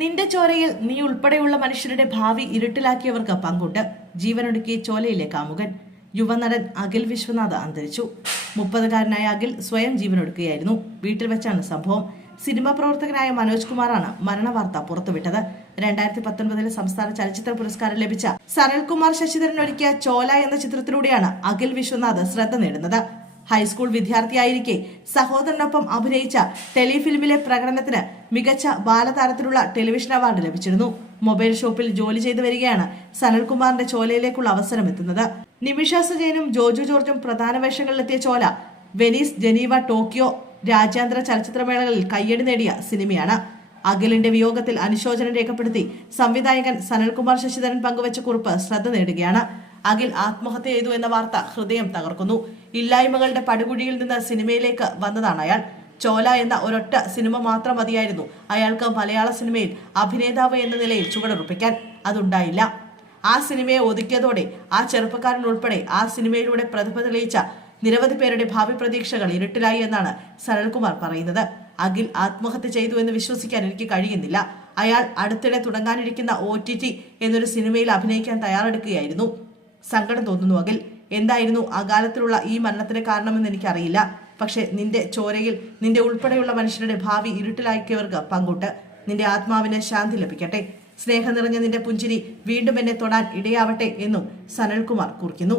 നിന്റെ ചോരയിൽ നീ ഉൾപ്പെടെയുള്ള മനുഷ്യരുടെ ഭാവി ഇരുട്ടിലാക്കിയവർക്ക് പങ്കുണ്ട്. ജീവനൊടുക്കിയ ചോലയിലെ കാമുകൻ. യുവനടൻ അഖിൽ വിശ്വനാഥ് അന്തരിച്ചു. 30-കാരനായ അഖിൽ സ്വയം ജീവനൊടുക്കുകയായിരുന്നു. വീട്ടിൽ വെച്ചാണ് സംഭവം. സിനിമാ പ്രവർത്തകനായ മനോജ് കുമാറാണ് മരണവാർത്ത പുറത്തുവിട്ടത്. 2019 സംസ്ഥാന ചലച്ചിത്ര പുരസ്കാരം ലഭിച്ച സനൽകുമാർ ശശിധരൻ ഒരുക്കിയ ചോല എന്ന ചിത്രത്തിലൂടെയാണ് അഖിൽ വിശ്വനാഥ് ശ്രദ്ധ നേടുന്നത്. ഹൈസ്കൂൾ വിദ്യാർത്ഥിയായിരിക്കെ സഹോദരനൊപ്പം അഭിനയിച്ച ടെലിഫിലിമിലെ പ്രകടനത്തിന് മികച്ച ബാലതാരത്തിനുള്ള ടെലിവിഷൻ അവാർഡ് ലഭിച്ചിരുന്നു. മൊബൈൽ ഷോപ്പിൽ ജോലി ചെയ്തു വരികയാണ് സനൽകുമാറിന്റെ ചോലയിലേക്കുള്ള അവസരം എത്തുന്നത്. നിമിഷ സുജയനും ജോജു ജോർജും പ്രധാന വേഷങ്ങളിലെത്തിയ ചോല വെനീസ്, ജനീവ, ടോക്കിയോ രാജ്യാന്തര ചലച്ചിത്രമേളകളിൽ കയ്യടി നേടിയ സിനിമയാണ്. അഖിലിന്റെ വിയോഗത്തിൽ അനുശോചനം രേഖപ്പെടുത്തി സംവിധായകൻ സനൽകുമാർ ശശിധരൻ പങ്കുവച്ച കുറിപ്പ് ശ്രദ്ധ നേടുകയാണ്. അഖിൽ ആത്മഹത്യ ചെയ്തു എന്ന വാർത്ത ഹൃദയം തകർക്കുന്നു. ഇല്ലായ്മകളുടെ പടുകുഴിയിൽ നിന്ന് സിനിമയിലേക്ക് വന്നതാണ് അയാൾ. ചോല എന്ന ഒരൊറ്റ സിനിമ മാത്രം മതിയായിരുന്നു അയാൾക്ക് മലയാള സിനിമയിൽ അഭിനേതാവ് എന്ന നിലയിൽ ചുവടുറപ്പിക്കാൻ. അതുണ്ടായില്ല. ആ സിനിമയെ ഒതുക്കിയതോടെ ആ ചെറുപ്പക്കാരൻ ഉൾപ്പെടെ ആ സിനിമയിലൂടെ പ്രതിഭ തെളിയിച്ച നിരവധി പേരുടെ ഭാവി പ്രതീക്ഷകൾ ഇരുട്ടിലായി എന്നാണ് സനൽകുമാർ പറയുന്നത്. അഖിൽ ആത്മഹത്യ ചെയ്തു എന്ന് വിശ്വസിക്കാൻ എനിക്ക് കഴിയുന്നില്ല. അയാൾ അടുത്തിടെ തുടങ്ങാനിരിക്കുന്ന OTT എന്നൊരു സിനിമയിൽ അഭിനയിക്കാൻ തയ്യാറെടുക്കുകയായിരുന്നു. സങ്കടം തോന്നുന്നു അഖിൽ. എന്തായിരുന്നു അകാലത്തിലുള്ള ഈ മരണത്തിന് കാരണമെന്ന് എനിക്കറിയില്ല. പക്ഷെ നിന്റെ ചോരയിൽ നിന്റെ ഉൾപ്പെടെയുള്ള മനുഷ്യരുടെ ഭാവി ഇരുട്ടിലാക്കിയവർക്ക് പങ്കുണ്ട്. നിന്റെ ആത്മാവിന് ശാന്തി ലഭിക്കട്ടെ. സ്നേഹം നിറഞ്ഞ നിന്റെ പുഞ്ചിരി വീണ്ടും എന്നെ തൊടാൻ ഇടയാവട്ടെ എന്നും സനൽകുമാർ കുറിക്കുന്നു.